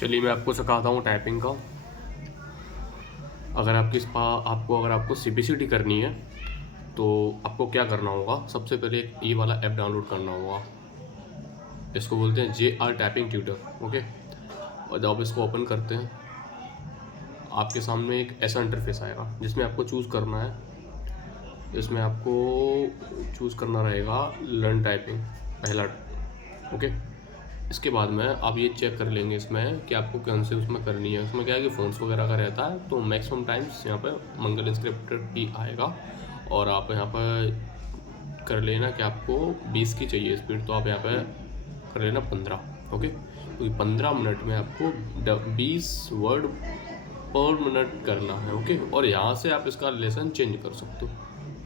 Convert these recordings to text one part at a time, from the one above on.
चलिए मैं आपको सिखाता हूँ टाइपिंग का। अगर आपको सीबीसीटी करनी है तो आपको क्या करना होगा, सबसे पहले एक ये वाला ऐप डाउनलोड करना होगा। इसको बोलते हैं JR टाइपिंग ट्यूटर। ओके, और जब आप इसको ओपन करते हैं आपके सामने एक ऐसा इंटरफेस आएगा जिसमें आपको चूज़ करना है। इसमें आपको चूज़ करना रहेगा लर्न टाइपिंग पहला। ओके, इसके बाद में आप ये चेक कर लेंगे इसमें कि आपको कौन से उसमें करनी है। उसमें क्या है कि फ़ोन्स वगैरह का रहता है, तो मैक्सिमम टाइम्स यहाँ पे मंगल इंस्क्रिप्टेड ही आएगा। और आप यहाँ पर कर लेना कि आपको 20 की चाहिए स्पीड, तो आप यहाँ पे कर लेना 15। ओके, क्योंकि 15 मिनट में आपको 20 वर्ड पर मिनट करना है। ओके, और यहाँ से आप इसका लेसन चेंज कर सकते हो,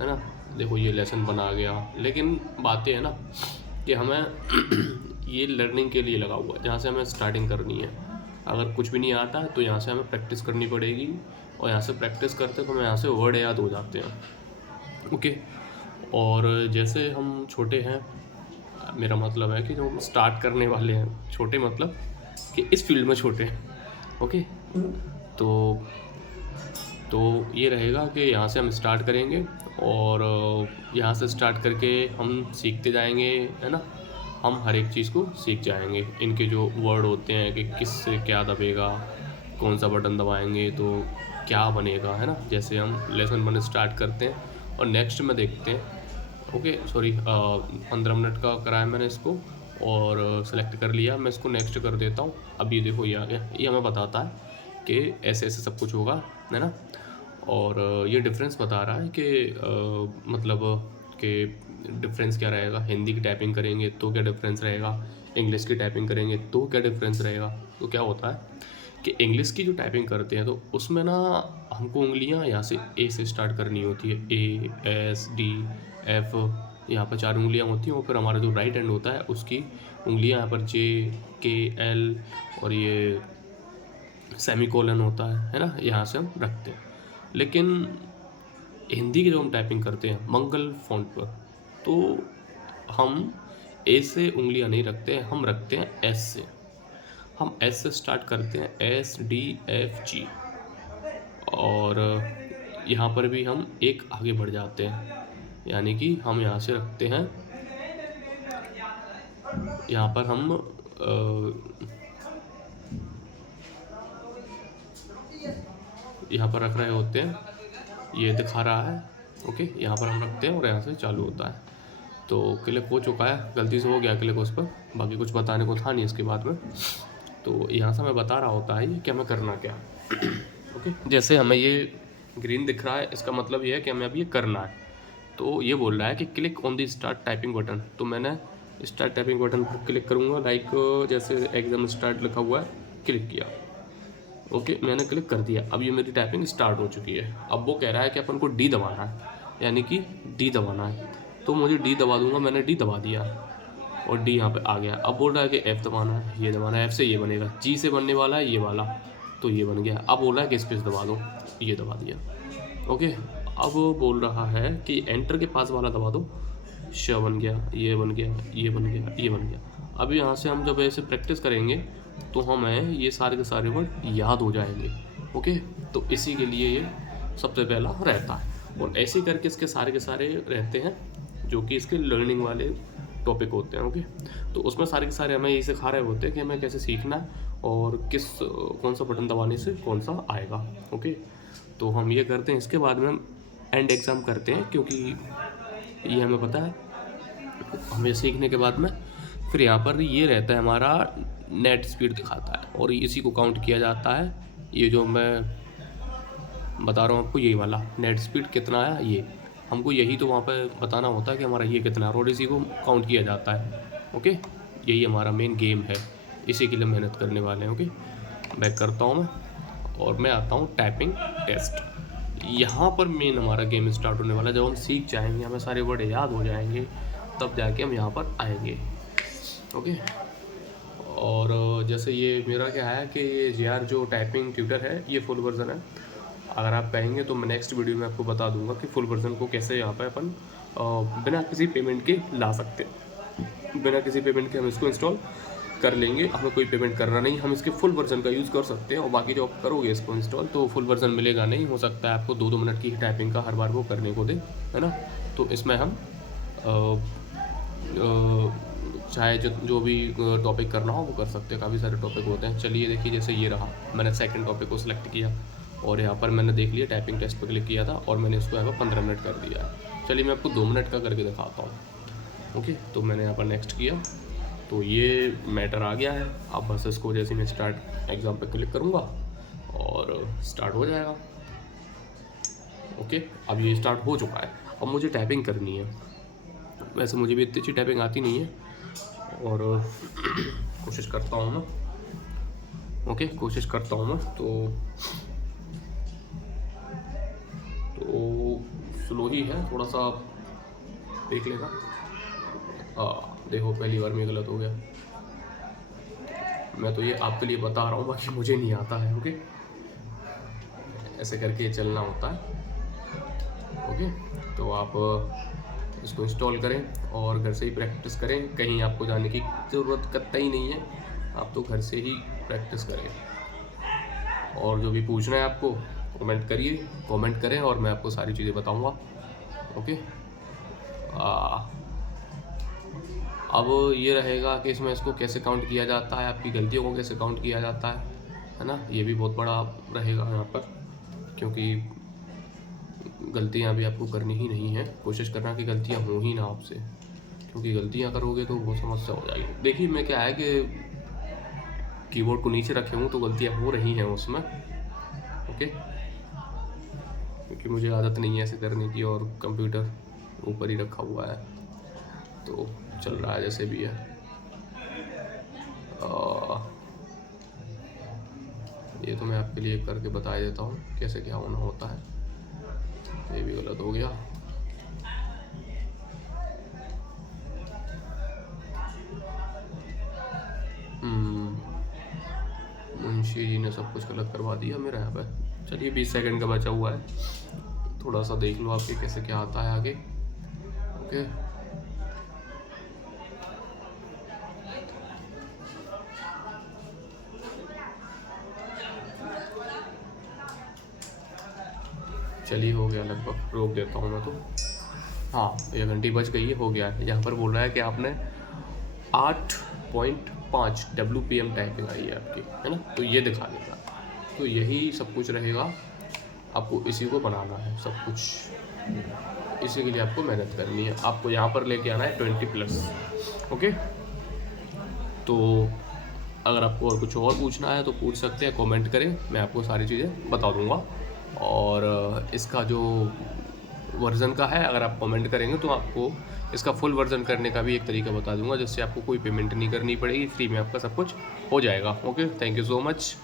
है ना। देखो ये लेसन बना गया, लेकिन बातें है ना कि हमें ये लर्निंग के लिए लगा हुआ है, जहाँ से हमें स्टार्टिंग करनी है। अगर कुछ भी नहीं आता है तो यहाँ से हमें प्रैक्टिस करनी पड़ेगी, और यहाँ से प्रैक्टिस करते तो हमें यहाँ से वर्ड याद हो जाते हैं। ओके, और जैसे हम छोटे हैं, मेरा मतलब है कि जो हम स्टार्ट करने वाले हैं, छोटे मतलब कि इस फील्ड में छोटे हैं। ओके, तो ये रहेगा कि यहाँ से हम स्टार्ट करेंगे, और यहाँ से स्टार्ट करके हम सीखते जाएंगे, है ना। हम हर एक चीज़ को सीख जाएंगे, इनके जो वर्ड होते हैं कि किस से क्या दबेगा, कौन सा बटन दबाएंगे तो क्या बनेगा, है ना। जैसे हम लेसन 1 स्टार्ट करते हैं और नेक्स्ट में देखते हैं। ओके, सॉरी, 15 मिनट का कराया मैंने इसको और सेलेक्ट कर लिया। मैं इसको नेक्स्ट कर देता हूँ। अब ये देखो ये आ गया, ये हमें बताता है कि ऐसे ऐसे सब कुछ होगा, है ना। और ये डिफरेंस बता रहा है कि मतलब कि डिफरेंस क्या रहेगा, हिंदी की टाइपिंग करेंगे तो क्या डिफरेंस रहेगा, इंग्लिश की टाइपिंग करेंगे तो क्या डिफरेंस रहेगा। तो क्या होता है कि इंग्लिश की जो टाइपिंग करते हैं तो उसमें ना हमको उंगलियां यहाँ से ए से स्टार्ट करनी होती है, ASDF, यहाँ पर 4 उंगलियां होती हैं। और फिर हमारा जो राइट हैंड होता है उसकी उंगलियां यहाँ पर JKL और ये सेमीकोलन होता है ना, यहाँ से हम रखते हैं। लेकिन हिंदी की जो हम टाइपिंग करते हैं मंगल फ़ॉन्ट पर, तो हम ए से उंगलियां नहीं रखते हैं, हम रखते हैं एस से। हम एस से स्टार्ट करते हैं, SDFG, और यहाँ पर भी हम एक आगे बढ़ जाते हैं, यानी कि हम यहाँ से रखते हैं, यहाँ पर हम यहाँ पर रख रहे होते हैं, ये दिखा रहा है। ओके, यहाँ पर हम रखते हैं और यहाँ से चालू होता है। तो क्लिक हो चुका है, गलती से हो गया क्लिक उस पर, बाकी कुछ बताने को था नहीं इसके बाद में। तो यहाँ से हमें बता रहा होता है ये कि हमें करना क्या। ओके, जैसे हमें ये ग्रीन दिख रहा है, इसका मतलब ये है कि हमें अब ये करना है। तो ये बोल रहा है कि click on the start typing button, तो मैंने स्टार्ट टाइपिंग बटन पर क्लिक करूँगा। लाइक जैसे एग्जाम स्टार्ट लिखा हुआ है, क्लिक किया। ओके, मैंने क्लिक कर दिया, अब ये मेरी टाइपिंग स्टार्ट हो चुकी है। अब वो कह रहा है कि अपन को डी दबाना है, यानी कि डी दबाना है, तो मुझे डी दबा दूंगा। मैंने डी दबा दिया और डी यहाँ पे आ गया। अब बोल रहा है कि एफ़ दबाना है, ये दबाना है, एफ़ से ये बनेगा, जी से बनने वाला है ये वाला, तो ये बन गया। अब बोल रहा है कि स्पेस दबा दो, ये दबा दिया। ओके, अब बोल रहा है कि एंटर के पास वाला दबा दो, श बन गया, ये बन गया, ये बन गया, ये बन गया। अब यहाँ से हम जब ऐसे प्रैक्टिस करेंगे तो हमें ये सारे के सारे वर्ड याद हो जाएंगे। ओके, तो इसी के लिए ये सबसे पहला रहता है, और ऐसे करके इसके सारे के सारे रहते हैं जो कि इसके लर्निंग वाले टॉपिक होते हैं। ओके, तो उसमें सारे के सारे हमें ये सिखा रहे होते हैं कि हमें कैसे सीखना है और कौन सा बटन दबाने से कौन सा आएगा। ओके, तो हम ये करते हैं, इसके बाद में हम एंड एग्ज़ाम करते हैं, क्योंकि ये हमें पता है। हमें सीखने के बाद में फिर यहाँ पर ये रहता है, हमारा नेट स्पीड दिखाता है और इसी को काउंट किया जाता है। ये जो मैं बता रहा हूँ आपको, यही वाला नेट स्पीड कितना है, ये हमको यही तो वहाँ पे बताना होता है कि हमारा ये कितना है, और इसी को काउंट किया जाता है। ओके, यही हमारा मेन गेम है, इसी के लिए मेहनत करने वाले हैं। ओके, बैक करता हूँ मैं और मैं आता हूँ टाइपिंग टेस्ट। यहाँ पर मेन हमारा गेम स्टार्ट होने वाला है। जब हम सीख जाएंगे, हमें सारे वर्ड याद हो जाएंगे, तब जाके हम यहाँ पर आएंगे। ओके, और जैसे ये मेरा क्या है कि ये JR जो टाइपिंग ट्यूटर है, ये फुल वर्जन है। अगर आप कहेंगे तो मैं नेक्स्ट वीडियो में आपको बता दूंगा कि फुल वर्जन को कैसे यहाँ पर अपन बिना किसी पेमेंट के ला सकते हैं। बिना किसी पेमेंट के हम इसको इंस्टॉल कर लेंगे, हमें कोई पेमेंट करना नहीं, हम इसके फुल वर्जन का यूज़ कर सकते हैं। और बाकी जो आप करोगे इसको इंस्टॉल तो फुल वर्जन मिलेगा नहीं, हो सकता है आपको 2-2 मिनट की ही टाइपिंग का हर बार वो करने को दे, है ना। तो इसमें हम चाहे जो भी टॉपिक करना हो वो कर सकते हैं, काफ़ी सारे टॉपिक होते हैं। चलिए देखिए, जैसे ये रहा, मैंने सेकंड टॉपिक को सिलेक्ट किया और यहाँ पर मैंने देख लिया टाइपिंग टेस्ट पर क्लिक किया था और मैंने इसको यहाँ पर 15 मिनट कर दिया है। चलिए मैं आपको 2 मिनट का करके दिखाता हूँ। ओके, तो मैंने यहाँ पर नेक्स्ट किया तो ये मैटर आ गया है। अब बस इसको जैसे मैं स्टार्ट एग्ज़ाम पे क्लिक करूँगा और स्टार्ट हो जाएगा। ओके, अब ये स्टार्ट हो चुका है। अब मुझे टाइपिंग करनी है। वैसे मुझे भी इतनी अच्छी टाइपिंग आती नहीं है और कोशिश करता हूँ मैं। ओके, कोशिश करता हूँ मैं। तो स्लो ही है थोड़ा सा, देख लेना। देखो पहली बार में गलत हो गया। मैं तो ये आपके लिए बता रहा हूँ, बाकी मुझे नहीं आता है। ओके, ऐसे करके चलना होता है। ओके, तो आप इसको इंस्टॉल करें और घर से ही प्रैक्टिस करें, कहीं आपको जाने की ज़रूरत कतई नहीं है, आप तो घर से ही प्रैक्टिस करें। और जो भी पूछना है आपको कमेंट करें और मैं आपको सारी चीज़ें बताऊंगा। ओके, अब ये रहेगा कि इसमें इसको कैसे काउंट किया जाता है, आपकी गलतियों को कैसे काउंट किया जाता है ना। ये भी बहुत बड़ा रहेगा यहाँ पर, क्योंकि गलतियाँ भी आपको करनी ही नहीं है। कोशिश करना कि गलतियाँ हो ही ना आपसे, क्योंकि गलतियाँ करोगे तो बहुत समस्या हो जाएगी। देखिए मैं क्या है कि कीबोर्ड को नीचे रखे हूँ तो गलतियाँ हो रही हैं उसमें। ओके, क्योंकि मुझे आदत नहीं है ऐसे करने की और कंप्यूटर ऊपर ही रखा हुआ है तो चल रहा है जैसे भी है। ये तो मैं आपके लिए करके बता देता हूँ कैसे क्या होना होता है। ये भी गलत हो गया। मुंशी जी ने सब कुछ गलत करवा दिया मेरा यहाँ पे। चलिए 20 सेकंड का बचा हुआ है, थोड़ा सा देख लो आपके कैसे क्या आता है आगे। ओके, चलिए हो गया लगभग, रोक देता हूँ मैं तो। हाँ, ये घंटी बज गई है, हो गया है। यहाँ पर बोल रहा है कि आपने 8.5 WPM टाइपिंग आई है आपकी, है ना। तो ये दिखा देता है। तो यही सब कुछ रहेगा, आपको इसी को बनाना है सब कुछ। इसी के लिए आपको मेहनत करनी है। आपको यहाँ पर लेके आना है 20+। ओके, तो अगर आपको और कुछ और पूछना है तो पूछ सकते हैं, कमेंट करें, मैं आपको सारी चीज़ें बता दूँगा। और इसका जो वर्ज़न का है, अगर आप कमेंट करेंगे तो आपको इसका फुल वर्ज़न करने का भी एक तरीका बता दूंगा, जिससे आपको कोई पेमेंट नहीं करनी पड़ेगी, फ्री में आपका सब कुछ हो जाएगा। Okay, thank you so much.